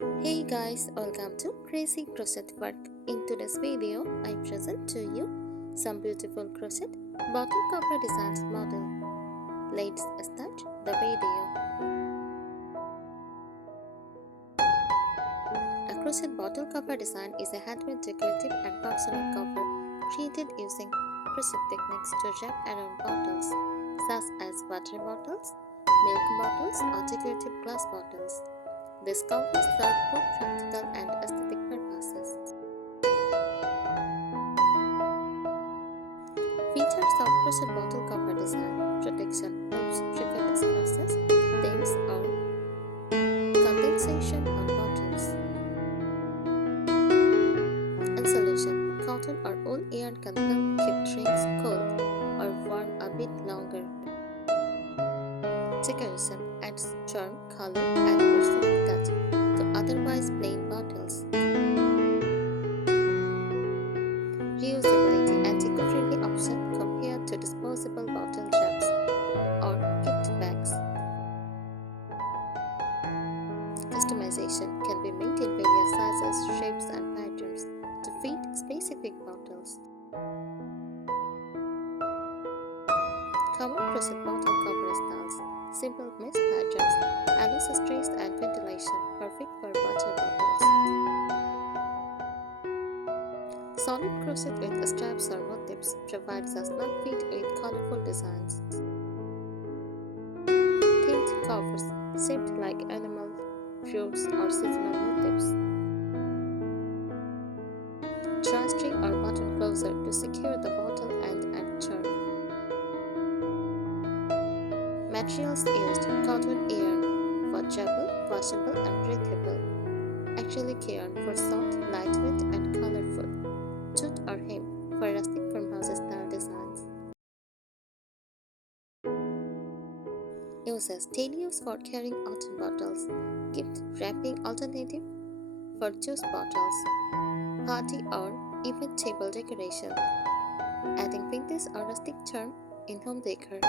Hey guys, welcome to Crazy Crochet Work. In today's video, I present to you some beautiful crochet bottle cover designs model. Let's start the video. A crochet bottle cover design is a handmade decorative and functional cover created using crochet techniques to wrap around bottles such as water bottles, milk bottles, or decorative glass bottles. These covers serve both practical and aesthetic purposes. Features of crochet bottle cover design: protection helps prevent scratches, dents, or condensation on bottles. Insulation: cotton or wool yarn can help keep drinks cold or warm a bit longer. Decoration adds charm, color, and personal touch to otherwise plain bottles. Reusability and eco-friendly option compared to disposable bottle wraps or gift bags. Customization can be made in various sizes, shapes, and patterns to fit specific bottles. Common crochet bottle cover styles: simple mesh patterns, allows stress and ventilation, perfect for water bottles. Solid crochet with straps or motifs provides a snug fit with colorful designs. Themed covers, shaped like animal, fruits, or seasonal motifs. Drawstring or button closer to secure the bottle and add charm. Materials used: cotton yarn for durable, washable, and breathable. Acrylic yarn for soft, lightweight, and colorful. Jute or hemp for rustic farmhouse style designs. Uses: daily use for carrying water bottles, gift wrapping alternative for juice bottles, party or even table decoration, adding vintage or rustic charm in home decor.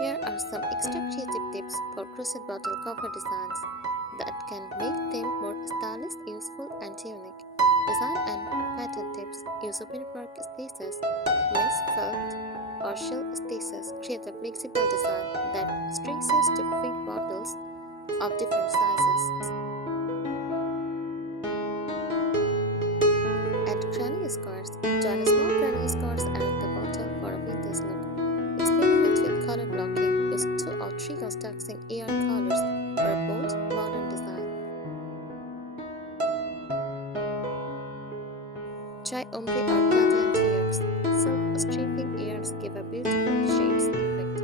Here are some extra creative tips for crochet bottle cover designs that can make them more stylish, useful, and unique. Design and pattern tips: use open work stitches, mesh, felt, or shell stitches. Create a flexible design that stretches to fit bottles of different sizes. Add granny squares. Join small granny squares around the bottle for a vintage look. Experiment with color blocking. Use 2 or 3 contrasting yarn colors for a bold, modern design. Try ombre or gradient yarns. Self-stripping yarns give a beautiful shades effect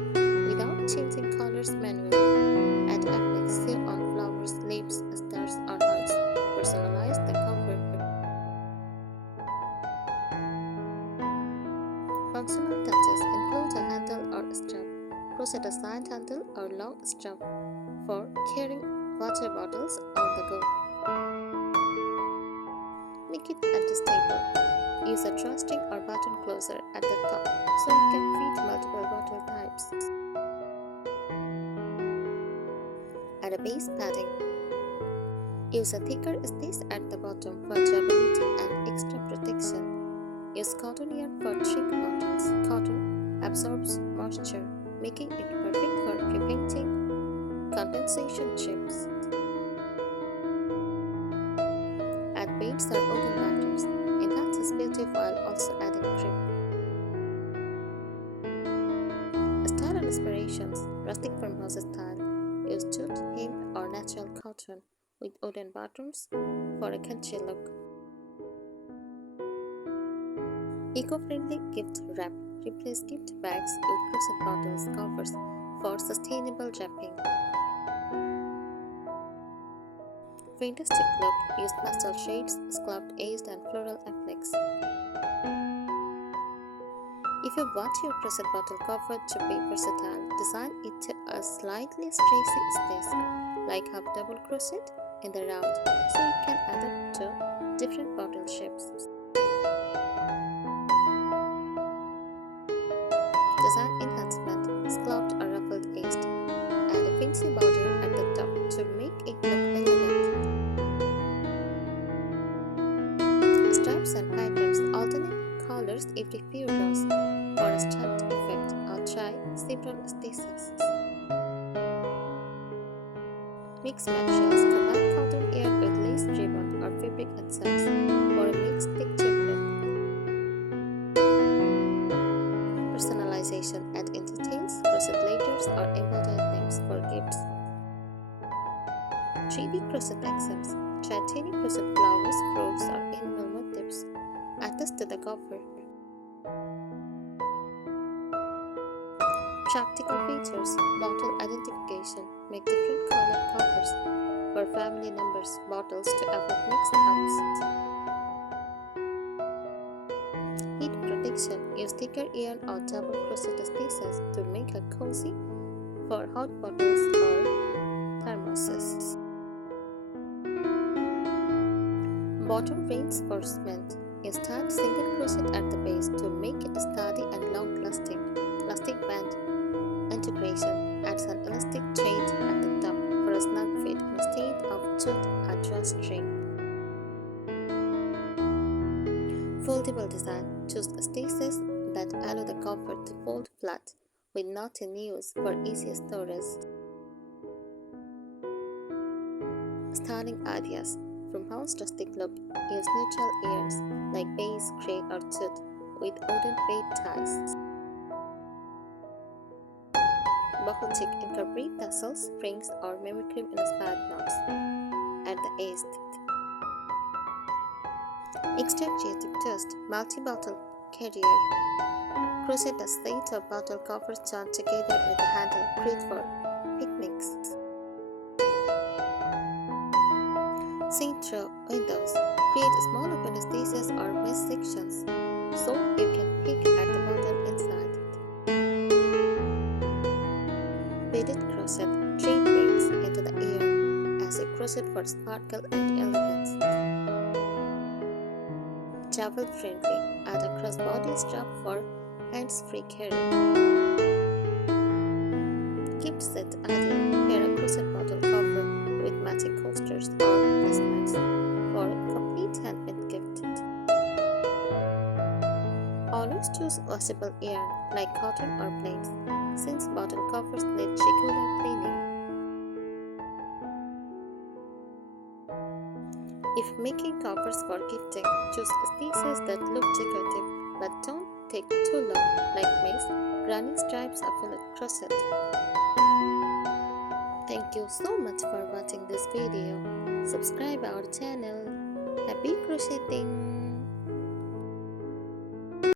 without changing colors manually. Add appliques on flowers, leaves, stars, or hearts. Personalize the cover. Functional touches include a handle or strap. Crochet a side handle or long strap for carrying water bottles on the go. Make it adjustable. Use a drawstring or button closer at the top so it can fit multiple bottle types. Add a base padding. Use a thicker stitch at the bottom for durability and extra protection. Use cotton yarn for drink bottles. Cotton absorbs moisture, making it perfect for preventing condensation chips. Add beads or open patterns. Enhances beauty while also adding grip. Style and inspirations: rustic farmhouse style. Use jute, hemp, or natural cotton with wooden bottoms for a country look. Eco-friendly gift wrap. Replace gift bags with crochet bottles covers for sustainable wrapping. Fantastic look. Use pastel shades, scalloped edged, and floral appliques. If you want your crochet bottle cover to be versatile, design it to a slightly stretchy stitch, like half double crochet in the round, so you can adapt to different bottle shapes. Design enhancement: scalloped or ruffled edged. Add a fancy border at the stitches every few rows. For a stamped effect, I'll try several stitches. Mix matches, combine cotton yarn with lace ribbon or fabric and size for a mixed texture look. Personalization, add details, crochet letters or embroidered names for gifts. 3D crochet accents, try tiny crochet flowers, fruits or animal motifs. Attach to the cover. Practical features, bottle identification, make different colored covers for family members' bottles to avoid mix-ups. Heat protection, use thicker yarn or double crochet stitches to make a cozy for hot bottles or thermoses. Bottom reinforcement, use tight single crochet at the base to make it sturdy and long-lasting. Elastic band integration, adds an elastic thread at the top for a snug fit instead of jute or drawstring. Foldable design, choose stitches that allow the cover to fold flat with knot in use for easy storage. Styling ideas, from house rustic look, use neutral yarns like beige, gray or jute with wooden bead ties. Buckle check, incorporate tassels, springs or mimicry inspired knots at the edge. Extra creative twist, multi-bottle carrier. Crochet a set of bottle covers joined together with a handle, great for picnics. See-through windows, create small open stitches or mesh sections so you can peek at the bottle inside. Beaded crochet, 3 beads into the air as a crochet for sparkle and elegance. Travel friendly, add a crossbody strap for hands-free carry. Gift set idea, pair a crochet bottle cover with matching coasters or placemats for a complete handmade gift. Always choose washable yarn like cotton or plains, since bottle covers need regular cleaning. If making covers for gifting, choose stitches that look decorative but don't take too long, like mace, running stripes or fillet crochet. Thank you so much for watching this video. Subscribe our channel. Happy crocheting!